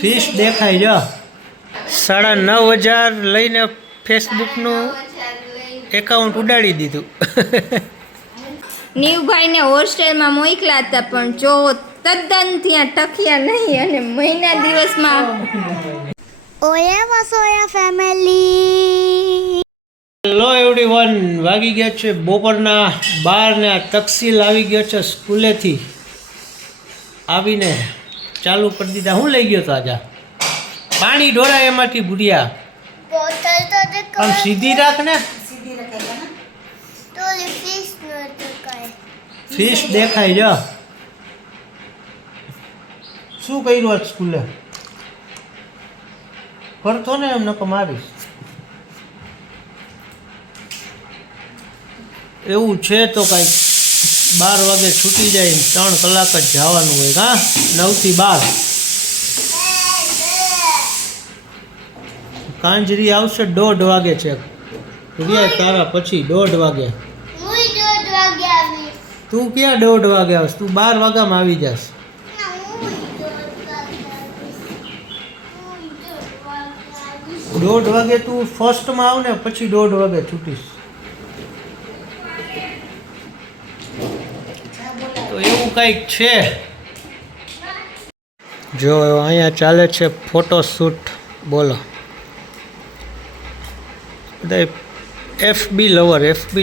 Fees દેખાય જો 9,500 લઈને ફેસબુકનું એકાઉન્ટ ઉડાડી દીધું. નીવભાઈને હોસ્ટેલમાં મોકલ્યા હતા પણ જો તદ્દન ત્યાં ટક્યા નહીં અને મહિના દિવસમાં સોયા ફેમિલી. હેલો એવરીવન, વાગી ગયા છે બપોરના 12 ને તકસીલ આવી ગયો છે સ્કૂલેથી આવીને ચાલુ કરી દીધા. હું લઈ ગયો તો આજે પાણી ઢોળાય એમાંથી ભૂરિયા આમ સીધી રાખ ને. ફીસ દેખાય જો. શું કર્યું આજ સ્કૂલે? કરતો ને એમ નકો મારીશ. એવું છે તો કાંઈક 12 વાગે છૂટી જાય 3 કલાક જ જવાનું હોય. હા, 9 થી 12. કાંજરી આવશે 1:30 વાગે છે. તારા પછી 1:30 વાગે. તું ક્યાં 1:30 વાગે આવશ? તું 12 વાગ્યામાં આવી જાશ. દોઢ વાગે તું ફર્સ્ટમાં આવ ને પછી 1:30 વાગે છૂટીશ. તો એવું કંઈક છે. જો અહીંયા ચાલે છે ફોટોશૂટ. બોલો બધા એફબી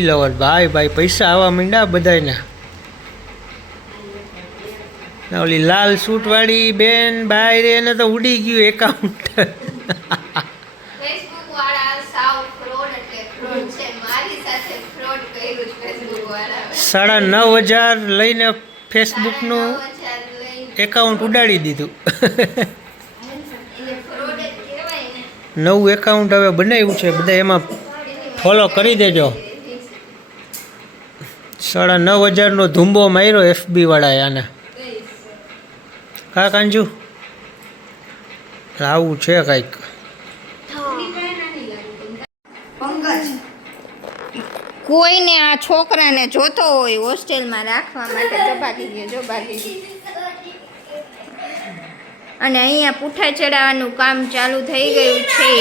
લવર ભાઈ પૈસા આવવા માંડ્યા બધાને. ઓલી લાલ સૂટ વાળી બેન ભાઈ રે એને તો ઉડી ગયું એકાઉન્ટ. 9,500 લઈને ફેસબુકનું એકાઉન્ટ ઉડાડી દીધું. નવું એકાઉન્ટ હવે બનાવ્યું છે, બધા એમાં ફોલો કરી દેજો. 9,500નો ધુંબો માર્યો એફબી વાળાએ આને. કા કાંજુ આવું છે કંઈક. કોઈને આ છોકરાને જોતો હોય હોસ્ટેલમાં રાખવા માટે જો ભાગી ગયો. અને અહીંયા પૂઠા ચડાવવાનું કામ ચાલુ થઈ ગયું છે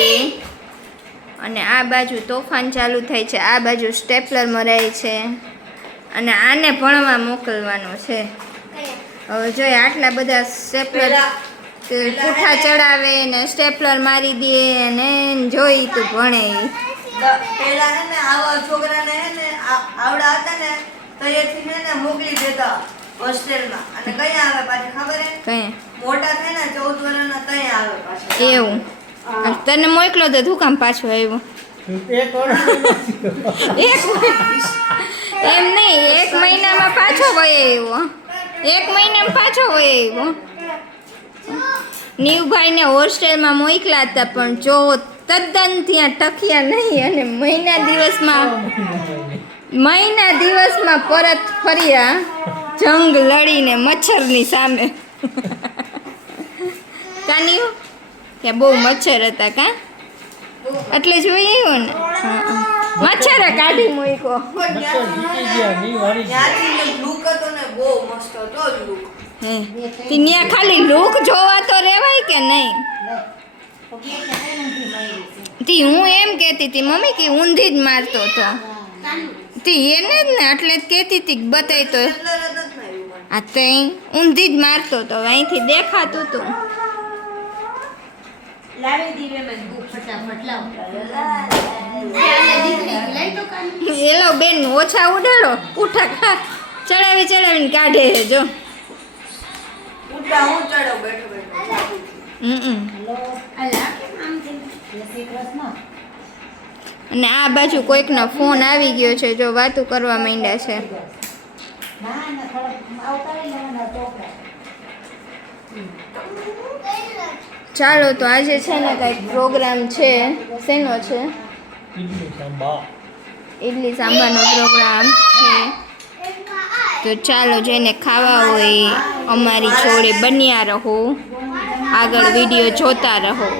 અને આ બાજુ તોફાન ચાલુ થાય છે. આ બાજુ સ્ટેપલર મરાય છે અને આને ભણવા મોકલવાનો છે. હવે જોઈએ આટલા બધા સ્ટેપલર પૂઠા ચડાવે ને સ્ટેપલર મારી દે ને જોઈ તું ભણે. પેલા હે ને આવા છોકરાને હે ને આવડા હતા ને તો એથી ને મોકલી દેતા હોસ્ટેલમાં. અને કઈ આવે પાછી ખબર હે? કઈ મોટા થાય ને 14 વર્ષના તઈ આવે પાછા. એવું તને મોકલો તો તું કામ પાછો આવ્યો? એમ નહીં, 1 મહિનામાં પાછો વયો આવ્યો. નીવભાઈને હોસ્ટેલમાં મોકલ્યા હતા પણ જો તદ્દન ત્યાં ટક્યા નહીં અને મહિના દિવસમાં પરત ફર્યા જંગ લડીને મચ્છરની સામે. કાન્યું કે બહુ મચ્છર હતા કા એટલે જોઈ આવ્યો ને. મચ્છરે કાઢી મૂક્યો. ત્યાં ખાલી લુક જોવા તો રેવાય કે નહીં? તી હું એમ કહેતી હતી મમ્મી કે ઊંધી જ મારતો હતો. તી એને જ ને એટલે જ કહેતી હતી બતાય તો આ તઈ ઊંધી જ મારતો હતો. અહીંથી દેખાતું હતું. એલો બેન ઓછા ઉડાડો. ઉઠા ચડાવીને કાઢે છે જો. અને આ બાજુ કોઈકનો ફોન આવી ગયો છે જો વાતું કરવા માંડ્યા છે. ચાલો તો આજે છે ને કંઈક પ્રોગ્રામ છે. શેનો છે? ઇડલી સાંભારનો પ્રોગ્રામ છે. તો ચાલો જેને ખાવા હોય અમારી જોડે બન્યા રહો, આગળ વિડીયો જોતા રહો.